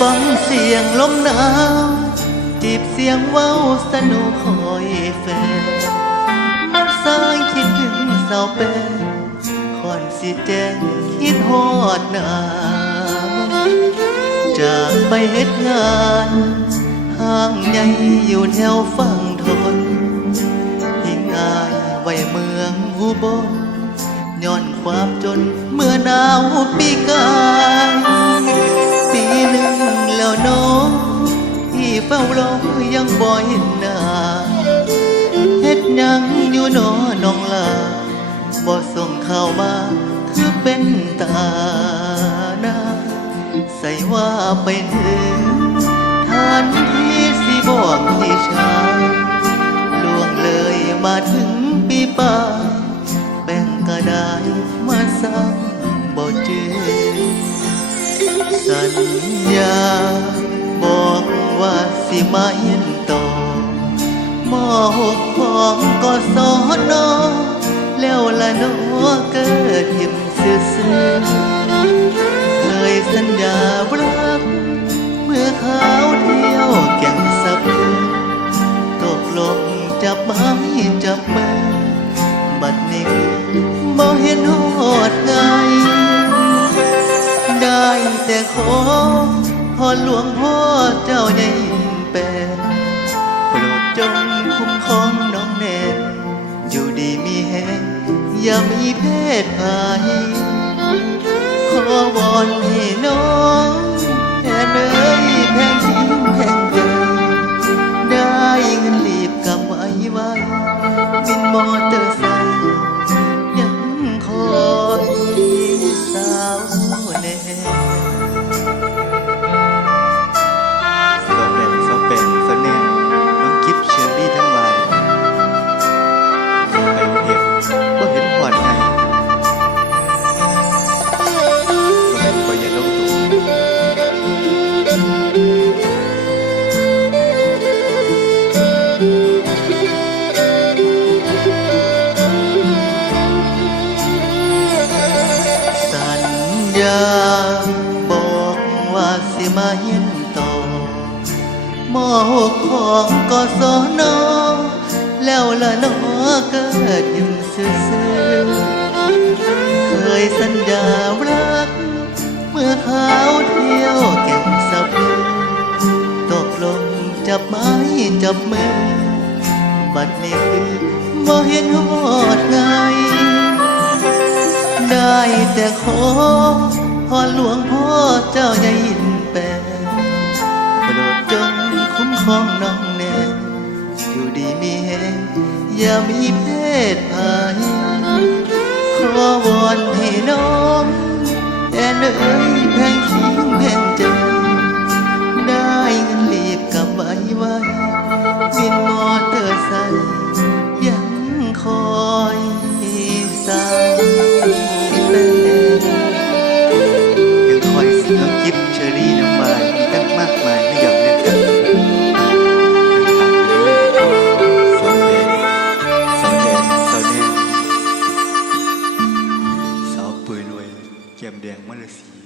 ฟังเสียงลมหนาวจีบเสียงเว้าสนุกคอยแฟนมันสายคิดถึงสาวแป้งคอนสิแจ้งคิดฮอดหนาจากไปเฮ็ดงานห้างใหญ่อยู่แถวฝั่งทนทิ้งอายไว้เมืองอุบลย้อนความจนเมื่อหนาวปีกายปีหนึ่งแล้วน้องที่เฝ้ารอยังบ่เห็นหน้าเฮ็ดหยังอยู่น้องลาบ่ส่งข่าวมาคือเป็นตาหน้าใส่ว่าไปถึงท่านที่สิบอกที่ชาล่วงเลยมาถึงปีป่าแบ่งก็ได้มาสั่งบ่เจอสัญญาบอกว่าสิมาเห็นต่อม.6ของกศน.แล้วละน้อเกิดหิมซื่อเคยสัญญารักเมื่อเขาเที่ยวแก่งสะพือตกลงจับไม้จับมือบัดนี้บ่เห็นฮอดไงได้แต่ขอพรหลวงพ่อเจ้าใหญ่แปดโปรดจงคุ้มครองน้องแน่อยู่ดีมีแหงอย่ามีเพศภัยขอวอนให้น้องแน่เอ้ยแพงทิ้งแพงใจได้เงินรีบกำไว้วินมอเตอร์ไซค์ยังคอยสาวแน่สาวแป่งสาวแน่น้องกิฟเชอรี่ทั้งหลายไปเห็นบ่เห็นหอดไงบ่เห็นบ่อย่าลงตัวสัญญาบอกว่าสิมาเห็นต่อม.6ของกศน.แล้วละน้อเกิดอยู่ซื่อเคยสัญญารักเมื่อเขาเที่ยวแก่งสะพือตกลงจับไม้จับมือบัดนี้คือบ่เห็นฮอดไงได้แต่ขอพรหลวงพ่อเจ้าใหญ่แปดโปรดจงคุ้มครองน้องแน่อยู่ดีมีแหงอย่ามีเพศภัยขอวอนให้น้องแอนเอ้ยแพงทิ้งแพงใจได้เงินรีบกลับไว้วินมอเตอร์ไซค์ยังคอยสาวแป้งยังคอยน้องกิฟเชอรี่น้ำบายมีตั้งมากมายไม่ยอมเลือกกันสาวเปื่อยรวยแก้มแดงมาเลเซีย